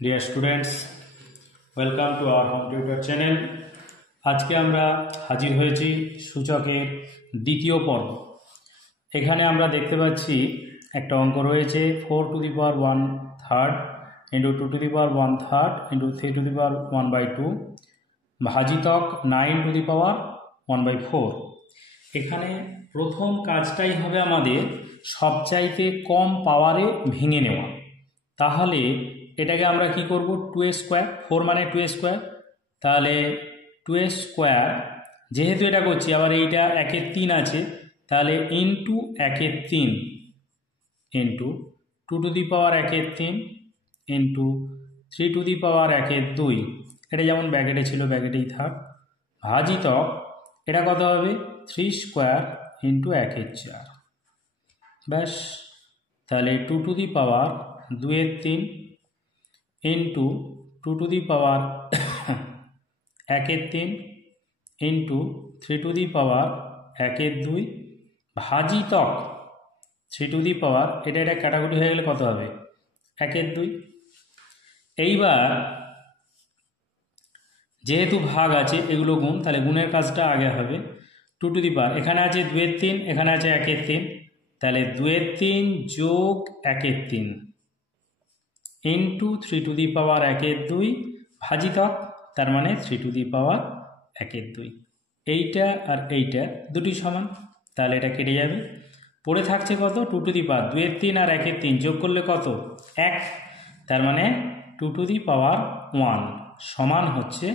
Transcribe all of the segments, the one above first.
Dear students, welcome to our home tutor channel. আজকে আমরা হাজির হয়েছি সূচকের দ্বিতীয় পর্ব। এখানে আমরা দেখতে পাচ্ছি একটা অঙ্ক রয়েছে 4⁻1/3 ইন্টু 2⁻1/3 ইন্টু 3⁻1/2 ভাজিতক 9⁻1/4। এখানে প্রথম কাজটাই হবে আমাদের সবচাইতে কম পাওয়ারে ভেঙে নেওয়া। তাহলে এটাকে আমরা কি করব, 2a স্কোয়ার, 4 মানে 2a স্কোয়ার, তাহলে 2a স্কোয়ার যেহেতু এটা করছি, আবার এইটা 1/3 আছে, তাহলে ইন্টু 1/3 ইন্টু 2⁻1/3 ইন্টু 3⁻1/2, এটা যেমন ব্যাকেটে ছিল ব্যাকেটেই থাক, ভাজিতক এটা কত হবে 3 স্কোয়ার ইন্টু 1/4। ব্যাস, তাহলে 2⁻2/3 ইন্টু 2⁻1/3 ইন্টু 3⁻1/2 ভাজিতক 3 এটা ক্যাটাগরি হয়ে গেলে কত হবে 1/2। এইবার যেহেতু ভাগ আছে এগুলো গুণ, তাহলে গুণের কাজটা আগে হবে। 2 এখানে আছে 2/3, এখানে আছে 1/3, তাহলে 2/3 যোগ 1/3 ইন্টু 3⁻1/2 ভাজিতক, তার মানে 3⁻1/2। এইটা আর এইটা দুটি সমান, তাহলে এটা কেটে যাবে। পড়ে থাকছে কত 2⁻2/3 আর 1/3 যোগ করলে কত 1, তার মানে 2⁻1 সমান হচ্ছে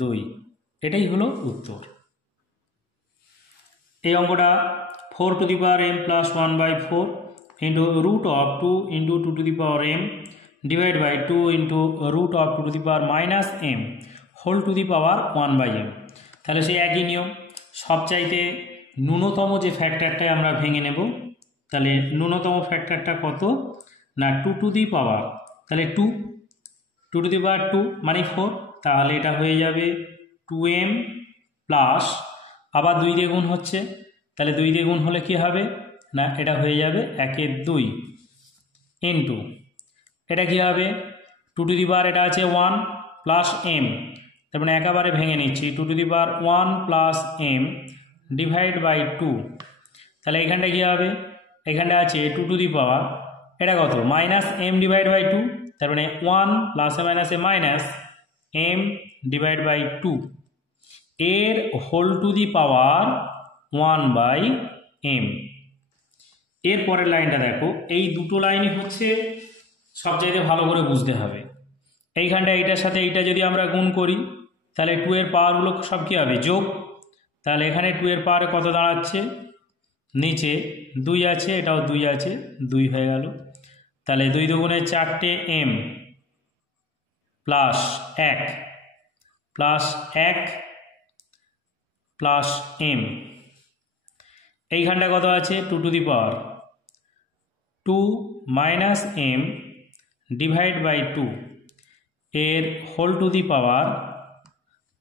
2। এটাই হলো উত্তর। এই অঙ্কটা 4m + 1/4 into √2 into 2m divide by 2 into √2m whole to the power 1/m। তাহলে সেই একই নিয়ম, সবচাইতে ন্যূনতম যে ফ্যাক্টরটা আমরা ভেঙে নেব। তাহলে ন্যূনতম ফ্যাক্টরটা কত না 2, তাহলে 2 মানে 4, তাহলে এটা হয়ে যাবে 2m প্লাস, আবার 2 দিয়ে গুণ হচ্ছে, তাহলে 2 দিয়ে গুণ হলে কি হবে না এটা হয়ে যাবে 1/2 ইন্টু এটা কি হবে 2 এটা আছে 1 প্লাস m, তার মানে একেবারে ভেঙে নিচ্ছি 2 প্লাস m ডিভাইড বাই 2। তাহলে এখানটা কি হবে, এখানটা আছে 2 এটা কত মাইনাস m ডিভাইড বাই 2, তার মানে 1 প্লাসে মাইনাসে মাইনাস m ডিভাইড বাই 2 এর whole to the power 1/m। এর পরের লাইনটা দেখো, এই দুটো লাইনই হচ্ছে সবচাইতে ভালো করে বুঝতে হবে। এইখানটা এইটার সাথে এইটা যদি আমরা গুণ করি, তাহলে 2 এর পাওয়ারগুলো সব কী হবে যোগ, তাহলে এখানে 2 এর পাওয়ারে কত দাঁড়াচ্ছে, নিচে 2 আছে, এটাও 2 আছে, 2 হয়ে গেল। তাহলে 2 দুগুণে 4টে m plus 1 plus 1 plus m, এইখানটা কত আছে 2 মাইনাস m ডিভাইড বাই 2 এর whole to the power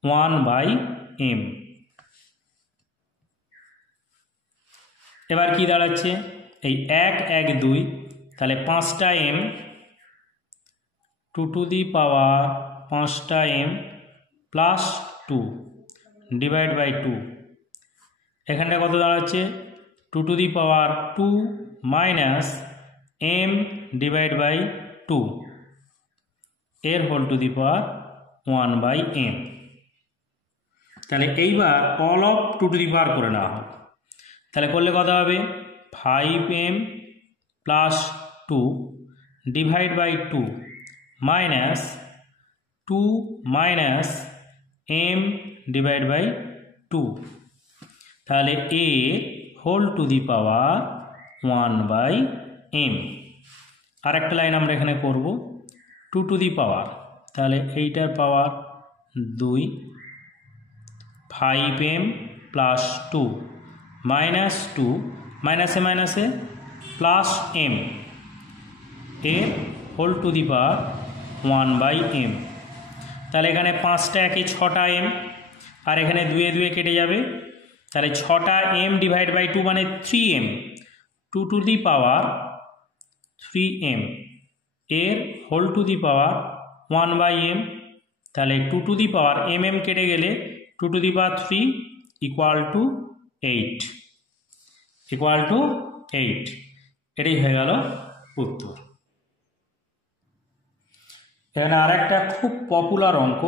1/m। এবার কি দাঁড়াচ্ছে, এই 1 1 2, তাহলে 5টা m 2 5m plus 2 divide by 2, এখানটা কত দাঁড়াচ্ছে 2 মাইনাস m ডিভাইড বাই 2 এর whole to the power 1/m। তাহলে এইবার অল অফ 2 করে নেওয়া হবে, তাহলে করলে কত হবে 5m plus 2 divide by 2 minus 2 minus m divide by 2, তাহলে a whole to the power 1/m। আর একটা লাইন আমরা এখানে করব 2, তাহলে এইটার পাওয়ার 2 5m প্লাস 2 মাইনাস 2 মাইনাসে মাইনাসে প্লাস m এর whole to the power 1/m। তাহলে এখানে 5টা একে 6টা m, আর এখানে 2 কেটে যাবে, তাহলে 6টা m ডিভাইড বাই 2 মানে 3m, 2⁻3m এর whole to the power 1/m, তাহলে 2 টু দি পাওয়ার mm কেটে গেলে 2 two the power 3 equal to 8 এটাই হয়ে গেল উত্তর। এখানে আর একটা খুব পপুলার অঙ্ক,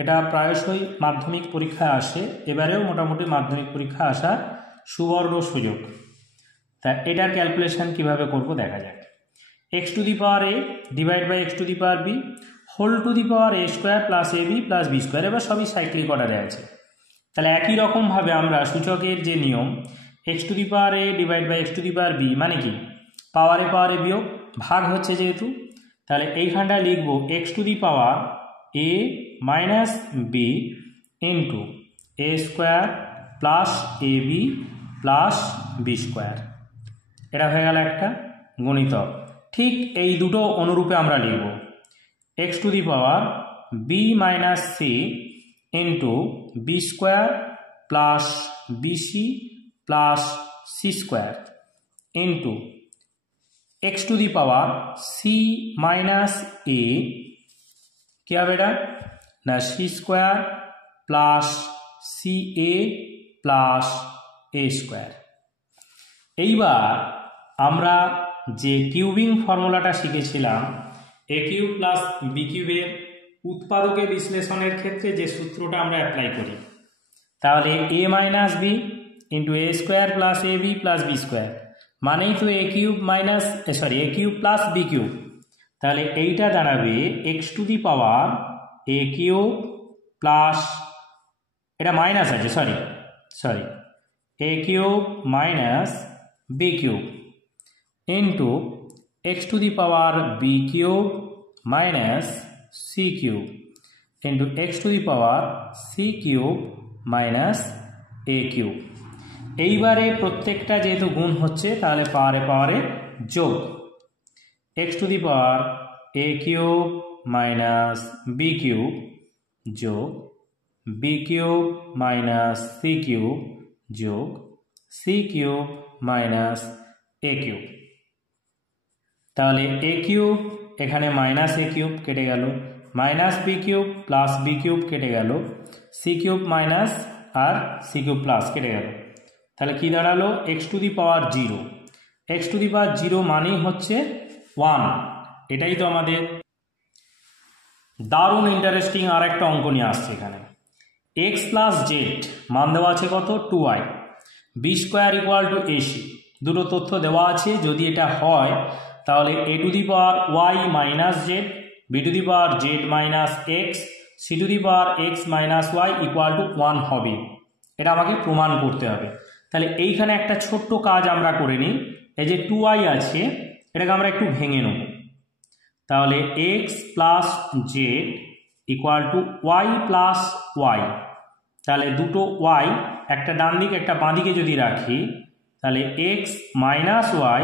এটা প্রায়শই মাধ্যমিক পরীক্ষায় আসে, এবারেও মোটামুটি মাধ্যমিক পরীক্ষা আসার সুবর্ণ সুযোগ। তা এটার ক্যালকুলেশন কিভাবে করব দেখা যাক। x to the power a divide by x to the power b whole to the power a square plus ab plus b square, এবার সবই সাইক্লিক অর্ডারে আছে। তাহলে একই রকমভাবে আমরা সূচকের যে নিয়ম x to the power a divide by x to the power b মানে কি পাওয়ারে বিয়োগ ভাগ হচ্ছে যেহেতু, তাহলে এইখানটা লিখব x to the power a minus b into a square plus ab plus b square, এটা হয়ে গেল একটা গণিতক। ঠিক এই দুটো অনুরূপে আমরা লিখব x to the power b minus c into b square plus bc plus c square into x to the power c minus a, কী হবে এটা না c square plus ca plus a square. এইবার আমরা যে কিউবিং ফর্মুলাটা শিখেছিলাম a cube plus B কিউবের উৎপাদকে বিশ্লেষণের ক্ষেত্রে যে সূত্রটা আমরা অ্যাপ্লাই করি, তাহলে a minus B into a square plus A B plus B square মানেই তো a cube plus B cube, তাহলে এইটা দাঁড়াবে x to the power a cube plus, এটা মাইনাস আছে sorry a cube minus B cube into x to the power B cube minus C cube into x to the power C cube minus A cube. এইবারে প্রত্যেকটা যেহেতু গুণ হচ্ছে তাহলে পাওয়ারে যোগ x to the power a cube minus B cube যোগ B cube minus C cube যোগ C cube minus A cube. তাহলে এ কিউব এখানে মাইনাস এ কিউব কেটে গেল, minus B cube plus B cube কেটে গেল, সি কিউব মাইনাস আর C cube plus কেটে গেল, তাহলে কি দাঁড়ালো x to the power 0। X to the power 0 মানেই হচ্ছে 1। এটাই তো আমাদের দারুণ ইন্টারেস্টিং আর একটা অঙ্ক নিয়ে আসছে এখানে। এক্স প্লাস জেড মান দেওয়া আছে কত 2y, B square equal to AC, দুটো তথ্য দেওয়া আছে। যদি এটা হয় তাহলে এ to the power y minus z, B to the power Z minus x, C to the power x minus Y equal to 1 হবে। এটা আমাকে প্রমাণ করতে হবে। তাহলে এইখানে একটা ছোট্ট কাজ আমরা করে নিই, এই যে 2y আছে এটাকে আমরা একটু ভেঙে নেব। তাহলে x plus Z equal to Y plus Y, তাহলে দুটো ওয়াই একটা ডান দিকে একটা বাঁ দিকে যদি রাখি তাহলে X minus Y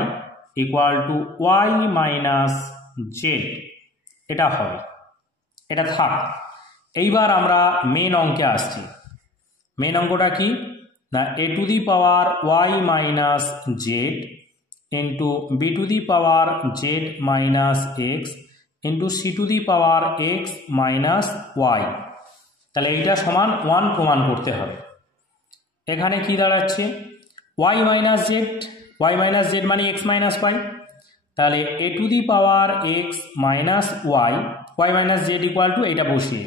equal to Y minus Z, এটা হবে, এটা থাক। এইবার আমরা মেন অঙ্কে আসছি। মেন অঙ্কটা কি না A to the power y minus z into B to the power Z minus x into C to the power x minus y, তাহলে এইটা সমান 1 প্রমাণ করতে হবে। এখানে কি দাঁড়াচ্ছে ওয়াই মাইনাস জেড মানে এক্স মাইনাস ওয়াই, তাহলে এ to the power x minus y minus z equal to এইটা বসিয়ে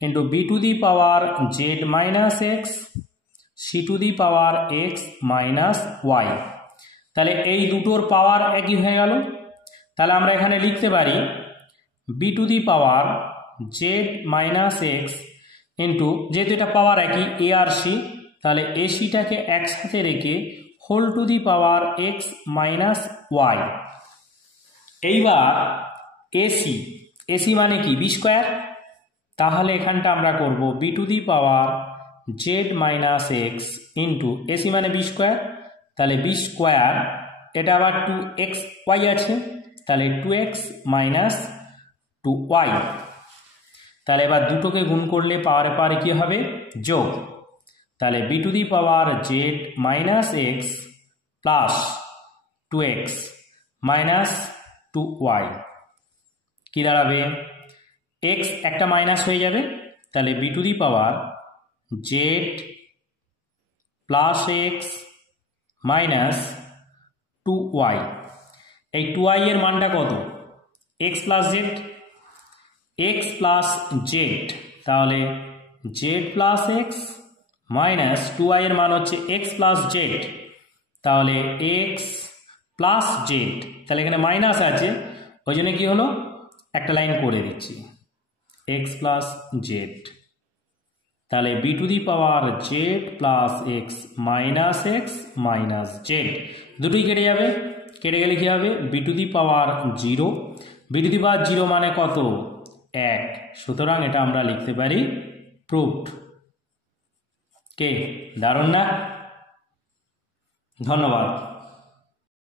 into B to the power Z minus x C to the power x minus y, তাহলে এই দুটোর পাওয়ার একই হয়ে গেল। তাহলে আমরা এখানে লিখতে পারি B to the power Z minus x into, যেহেতু এটা পাওয়ার একই এ আর সি, তাহলে এসিটাকে একসাথে রেখে whole to the power x minus Y. এইবার এসি মানে কি বি স্কোয়ার, তাহলে এখানটা আমরা করব B to the power Z minus x into AC মানে বি স্কোয়ার, তাহলে বি স্কোয়ার এটা আবার 2x ওয়াই আছে, তাহলে 2x মাইনাস 2y। তাহলে এবার দুটোকে গুণ করলে পাওয়ারে কি হবে যোগ, তাহলে b to the power Z minus x plus 2x minus 2y কি দাঁড়াবে এক্স একটা মাইনাস হয়ে যাবে, তাহলে b to the power z plus x minus 2y। এই 2y এর মানটা কত? X plus z, x plus z, তাহলে z plus x minus 2y এর মান হচ্ছে এক্স প্লাস জেড, তাহলে এক্স প্লাস জেড, তাহলে এখানে মাইনাস আছে, ওই জন্য কী হলো একটা লাইন করে দিচ্ছি এক্স প্লাস জেড, তাহলে b to the power z plus x minus z, দুটোই কেটে যাবে, কেটে গেলে কী হবে b to the power 0, b to the power 0 মানে কত? 1, সুতরাং এটা আমরা লিখতে পারি প্রুভড। কে দারুণ না? ধন্যবাদ।